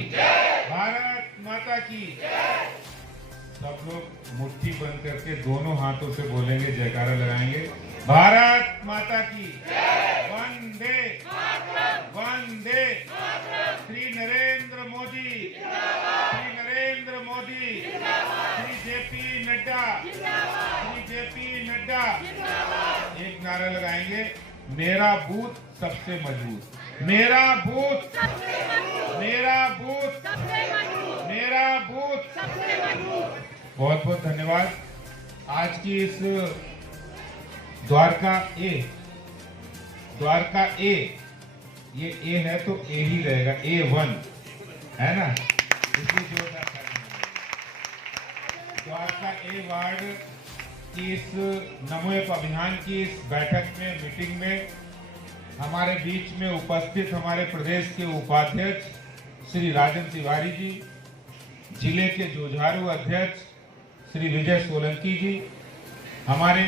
भारत माता की। सब लोग मुट्ठी बंद करके दोनों हाथों से बोलेंगे, जयकारा लगाएंगे। भारत माता की। वंदे वंदे। Shri Narendra Modi, Shri Narendra Modi, Shri J P Nadda, Shri J P Nadda. एक नारा लगाएंगे, मेरा बूथ सबसे मजबूत, मेरा बूथ, मेरा बूथ, मेरा बूथ। बहुत बहुत धन्यवाद। आज की इस द्वारका ए, ये ए है तो ए ही रहेगा, A1 है ना, इसलिए जोरदार द्वारका ए वार्ड की इस नमो ऐप अभियान की इस बैठक में, मीटिंग में हमारे बीच में उपस्थित हमारे प्रदेश के उपाध्यक्ष श्री राजन तिवारी जी, जिले के जुझारू अध्यक्ष श्री विजय सोलंकी जी, हमारे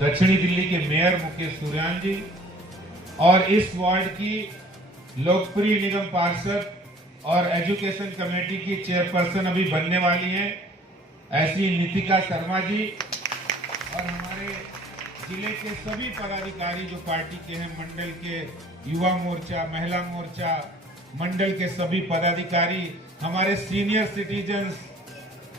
दक्षिणी दिल्ली के मेयर मुकेश सुरयान जी और इस वार्ड की लोकप्रिय निगम पार्षद और एजुकेशन कमेटी की चेयरपर्सन अभी बनने वाली हैं ऐसी नितिका शर्मा जी, और हमारे जिले के सभी पदाधिकारी जो पार्टी के हैं, मंडल के युवा मोर्चा, महिला मोर्चा, मंडल के सभी पदाधिकारी, हमारे सीनियर सिटीजन्स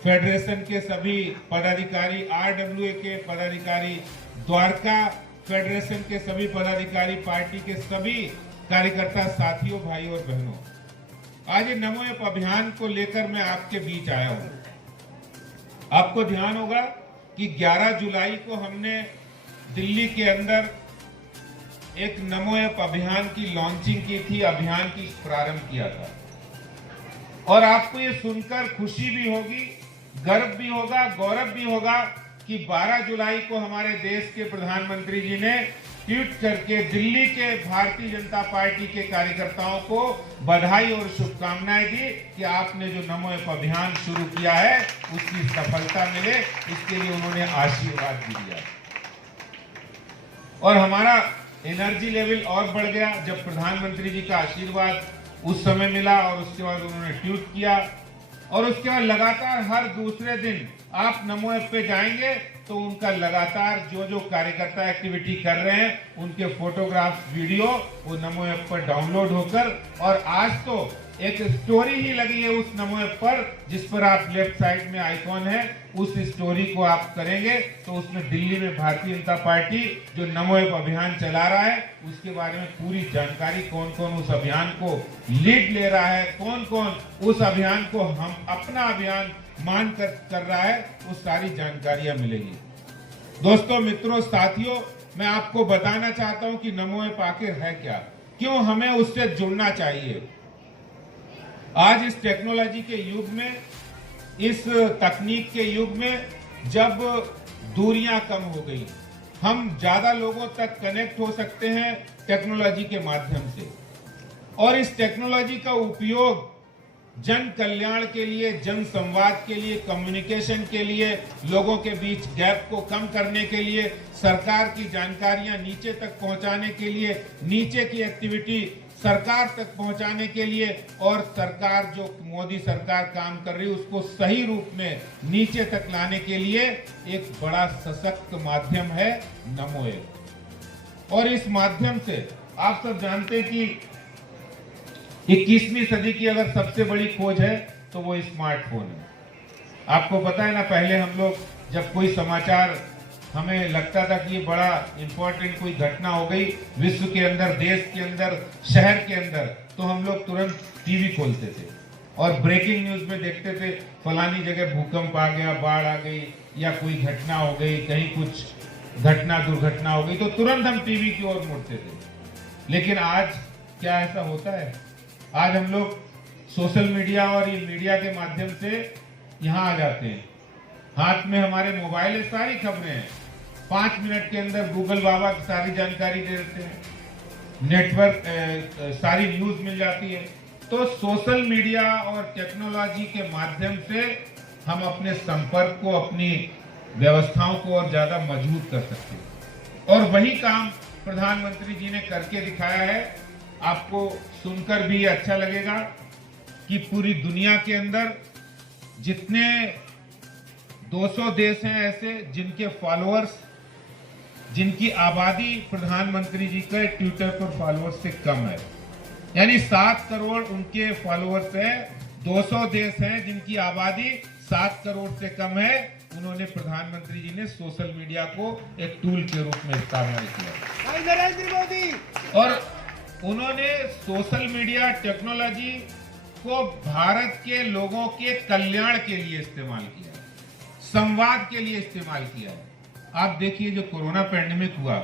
फेडरेशन के सभी पदाधिकारी, RWA के पदाधिकारी, द्वारका फेडरेशन के सभी पदाधिकारी, पार्टी के सभी कार्यकर्ता साथियों, भाइयों और बहनों, आज ये नमो ऐप अभियान को लेकर मैं आपके बीच आया हूं। आपको ध्यान होगा कि 11 जुलाई को हमने दिल्ली के अंदर एक नमो ऐप अभियान की लॉन्चिंग की थी, अभियान की प्रारंभ किया था। और आपको ये सुनकर खुशी भी होगी, गर्व भी होगा, गौरव भी होगा कि 12 जुलाई को हमारे देश के प्रधानमंत्री जी ने ट्वीट करके दिल्ली के भारतीय जनता पार्टी के कार्यकर्ताओं को बधाई और शुभकामनाएं दी कि आपने जो नमो ऐप अभियान शुरू किया है उसकी सफलता मिले, इसके लिए उन्होंने आशीर्वाद भी दिया। और हमारा एनर्जी लेवल और बढ़ गया जब प्रधानमंत्री जी का आशीर्वाद उस समय मिला और उसके बाद उन्होंने ट्वीट किया। और उसके बाद लगातार हर दूसरे दिन आप नमो ऐप पे जाएंगे तो उनका लगातार जो जो कार्यकर्ता एक्टिविटी कर रहे हैं उनके फोटोग्राफ्स, वीडियो वो नमो ऐप पर डाउनलोड होकर, और आज तो एक स्टोरी ही लगी है उस नमो ऐप पर, जिस पर आप लेफ्ट साइड में आइकॉन है, उस स्टोरी को आप करेंगे तो उसमें दिल्ली में भारतीय जनता पार्टी जो नमो ऐप अभियान चला रहा है उसके बारे में पूरी जानकारी, कौन कौन उस अभियान को लीड ले रहा है, कौन कौन उस अभियान को हम अपना अभियान मान कर रहा है, वो सारी जानकारियां मिलेगी। दोस्तों, मित्रों, साथियों, मैं आपको बताना चाहता हूं कि नमो ऐप आखिर है क्या, क्यों हमें उससे जुड़ना चाहिए। आज इस टेक्नोलॉजी के युग में, इस तकनीक के युग में, जब दूरियां कम हो गई, हम ज्यादा लोगों तक कनेक्ट हो सकते हैं टेक्नोलॉजी के माध्यम से। और इस टेक्नोलॉजी का उपयोग जन कल्याण के लिए, जन संवाद के लिए, कम्युनिकेशन के लिए, लोगों के बीच गैप को कम करने के लिए, सरकार की जानकारियां नीचे तक पहुंचाने के लिए, नीचे की एक्टिविटी सरकार तक पहुंचाने के लिए, और सरकार जो मोदी सरकार काम कर रही है उसको सही रूप में नीचे तक लाने के लिए एक बड़ा सशक्त माध्यम है नमो ऐप। और इस माध्यम से आप सब जानते हैं कि 21वीं सदी की अगर सबसे बड़ी खोज है तो वो स्मार्टफोन है। आपको पता है ना, पहले हम लोग जब कोई समाचार, हमें लगता था कि ये बड़ा इंपॉर्टेंट कोई घटना हो गई विश्व के अंदर, देश के अंदर, शहर के अंदर, तो हम लोग तुरंत टीवी खोलते थे और ब्रेकिंग न्यूज में देखते थे फलानी जगह भूकंप आ गया, बाढ़ आ गई, या कोई घटना हो गई, कहीं कुछ घटना दुर्घटना हो गई, तो तुरंत हम टीवी की ओर मुड़ते थे। लेकिन आज क्या ऐसा होता है? आज हम लोग सोशल मीडिया और ये मीडिया के माध्यम से यहाँ आ जाते हैं, हाथ में हमारे मोबाइल है, सारी खबरें हैं, 5 मिनट के अंदर गूगल बाबा की सारी जानकारी दे देते हैं, नेटवर्क सारी न्यूज मिल जाती है। तो सोशल मीडिया और टेक्नोलॉजी के माध्यम से हम अपने संपर्क को, अपनी व्यवस्थाओं को और ज्यादा मजबूत कर सकते हैं। और वही काम प्रधानमंत्री जी ने करके दिखाया है। आपको सुनकर भी अच्छा लगेगा कि पूरी दुनिया के अंदर जितने 200 देश हैं ऐसे जिनके फॉलोअर्स, जिनकी आबादी प्रधानमंत्री जी के ट्विटर पर फॉलोअर्स से कम है, यानी 7 करोड़ उनके फॉलोअर्स हैं। 200 देश हैं जिनकी आबादी 7 करोड़ से कम है। उन्होंने प्रधानमंत्री जी ने सोशल मीडिया को एक टूल के रूप में इस्तेमाल किया। नरेंद्र मोदी और उन्होंने सोशल मीडिया टेक्नोलॉजी को भारत के लोगों के कल्याण के लिए इस्तेमाल किया, संवाद के लिए इस्तेमाल किया। आप देखिए जो कोरोना पैंडेमिक हुआ,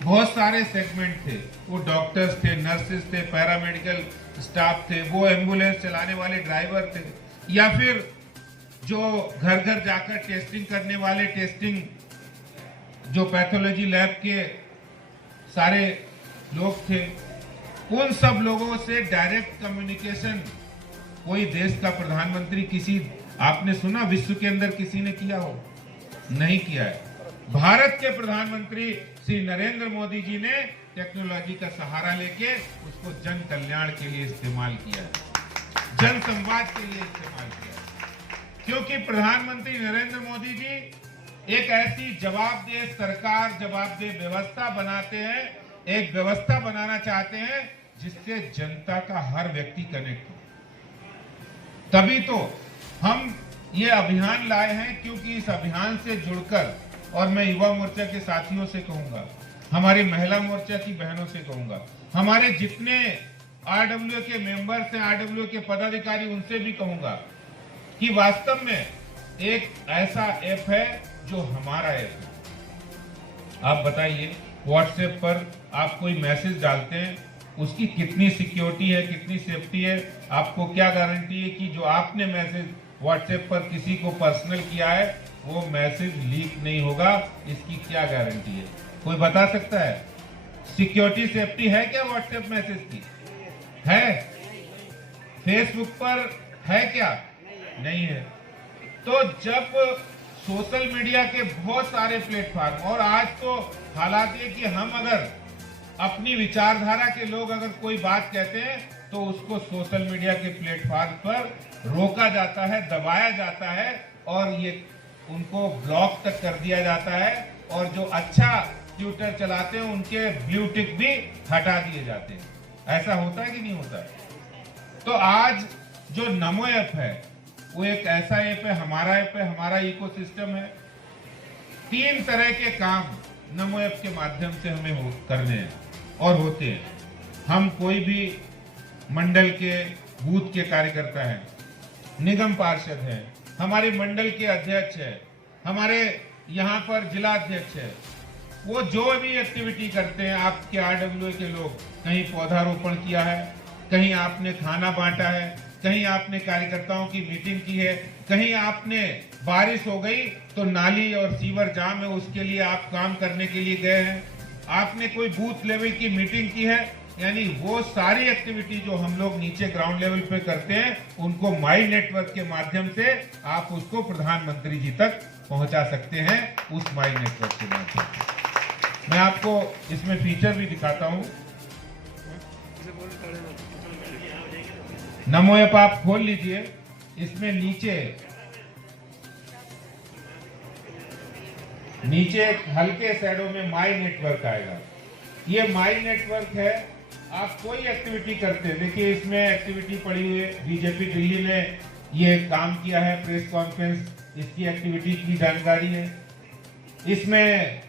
बहुत सारे सेगमेंट थे, वो डॉक्टर्स थे, नर्सेस थे, पैरामेडिकल स्टाफ थे, वो एम्बुलेंस चलाने वाले ड्राइवर थे, या फिर जो घर घर जाकर टेस्टिंग करने वाले टेस्टिंग जो पैथोलॉजी लैब के सारे लोग थे। उन सब लोगों से डायरेक्ट कम्युनिकेशन कोई देश का प्रधानमंत्री, किसी आपने सुना विश्व के अंदर किसी ने किया हो? नहीं किया है। भारत के प्रधानमंत्री श्री नरेंद्र मोदी जी ने टेक्नोलॉजी का सहारा लेके उसको जन कल्याण के लिए इस्तेमाल किया है, जन संवाद के लिए इस्तेमाल किया है। क्योंकि प्रधानमंत्री नरेंद्र मोदी जी एक ऐसी जवाबदेह सरकार, जवाबदेह व्यवस्था बनाते हैं, एक व्यवस्था बनाना चाहते हैं जिससे जनता का हर व्यक्ति कनेक्ट हो। तभी तो हम ये अभियान लाए हैं, क्योंकि इस अभियान से जुड़कर, और मैं युवा मोर्चा के साथियों से कहूंगा, हमारी महिला मोर्चा की बहनों से कहूंगा, हमारे जितने आरडब्ल्यू के मेंबर्स हैं, आरडब्ल्यू के पदाधिकारी, उनसे भी कहूंगा कि वास्तव में एक ऐसा ऐप है जो हमारा ऐप है। आप बताइए, व्हाट्सएप पर आप कोई मैसेज डालते हैं, उसकी कितनी सिक्योरिटी है, कितनी सेफ्टी है? आपको क्या गारंटी है कि जो आपने मैसेज व्हाट्सएप पर किसी को पर्सनल किया है वो मैसेज लीक नहीं होगा? इसकी क्या गारंटी है? कोई बता सकता है? सिक्योरिटी सेफ्टी है क्या व्हाट्सएप मैसेज की? है? फेसबुक पर है क्या? नहीं है। तो जब सोशल मीडिया के बहुत सारे प्लेटफॉर्म, और आज तो हालात ये कि हम अगर अपनी विचारधारा के लोग अगर कोई बात कहते हैं तो उसको सोशल मीडिया के प्लेटफॉर्म पर रोका जाता है, दबाया जाता है, और ये उनको ब्लॉक तक कर दिया जाता है, और जो अच्छा ट्विटर चलाते हैं उनके ब्लू टिक भी हटा दिए जाते हैं। ऐसा होता है कि नहीं होता? तो आज जो नमो ऐप है वो एक ऐसा ऐप है, हमारा ऐप है, हमारा इकोसिस्टम है। 3 तरह के काम नमो ऐप के माध्यम से हमें करने हैं और होते हैं। हम कोई भी मंडल के बूथ के कार्यकर्ता हैं, निगम पार्षद हैं, हमारे मंडल के अध्यक्ष है, हमारे यहाँ पर जिला अध्यक्ष है, वो जो भी एक्टिविटी करते हैं, आपके आरडब्ल्यू के लोग, कहीं पौधारोपण किया है, कहीं आपने खाना बांटा है, कहीं आपने कार्यकर्ताओं की मीटिंग की है, कहीं आपने बारिश हो गई तो नाली और सीवर जाम है उसके लिए आप काम करने के लिए गए हैं, आपने कोई बूथ लेवल की मीटिंग की है, यानी वो सारी एक्टिविटी जो हम लोग नीचे ग्राउंड लेवल पे करते हैं उनको माई नेटवर्क के माध्यम से आप उसको प्रधानमंत्री जी तक पहुंचा सकते हैं। उस माई नेटवर्क के माध्यम से मैं आपको इसमें फीचर भी दिखाता हूं। नमो ऐप आप खोल लीजिए, इसमें नीचे हल्के शैडो में माई नेटवर्क आएगा। ये माई नेटवर्क है। आप कोई एक्टिविटी करते हैं, देखिए इसमें एक्टिविटी पड़ी हुई है, बीजेपी दिल्ली ने ये काम किया है, प्रेस कॉन्फ्रेंस, इसकी एक्टिविटी की जानकारी है। इसमें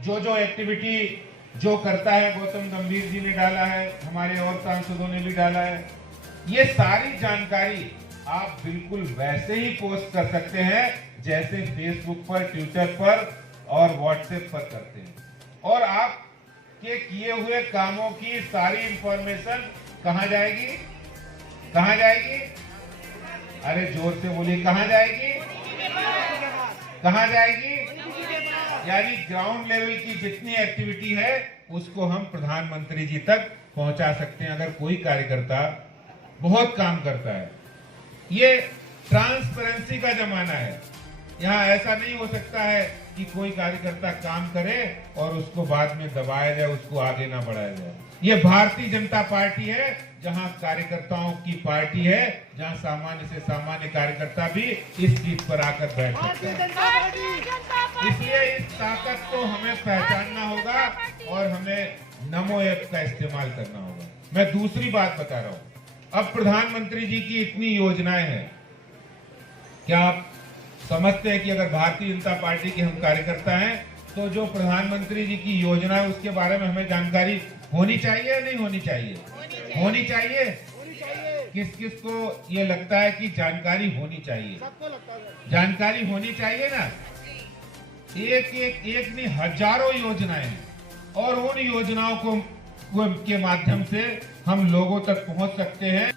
जो एक्टिविटी जो करता है गौतम गंभीर जी ने डाला है, हमारे और सांसदों ने भी डाला है। ये सारी जानकारी आप बिल्कुल वैसे ही पोस्ट कर सकते हैं जैसे फेसबुक पर, ट्विटर पर और व्हाट्सएप पर करते हैं। और आप के किए हुए कामों की सारी इंफॉर्मेशन कहां जाएगी? कहां जाएगी? अरे जोर से बोलिए, कहां जाएगी? कहां जाएगी? यानी ग्राउंड लेवल की जितनी एक्टिविटी है उसको हम प्रधानमंत्री जी तक पहुंचा सकते हैं। अगर कोई कार्यकर्ता बहुत काम करता है, ये ट्रांसपेरेंसी का जमाना है। यहाँ ऐसा नहीं हो सकता है कि कोई कार्यकर्ता काम करे और उसको बाद में दबाया जाए, उसको आगे ना बढ़ाया जाए। ये भारतीय जनता पार्टी है, जहां कार्यकर्ताओं की पार्टी है, जहां सामान्य से सामान्य कार्यकर्ता भी इस सीट पर आकर बैठ सकते हैं। इसलिए इस ताकत को हमें पहचानना होगा और हमें नमो ऐप का इस्तेमाल करना होगा। मैं दूसरी बात बता रहा हूं, अब प्रधानमंत्री जी की इतनी योजनाएं हैं, क्या आप समझते हैं कि अगर भारतीय जनता पार्टी के हम कार्यकर्ता हैं तो जो प्रधानमंत्री जी की योजना है उसके बारे में हमें जानकारी होनी चाहिए या नहीं होनी चाहिए? होनी चाहिए। किस किस को ये लगता है कि जानकारी होनी चाहिए? जानकारी होनी चाहिए ना। एक नहीं, हजारों योजनाएं हैं और उन योजनाओं को के माध्यम से हम लोगों तक पहुंच सकते हैं।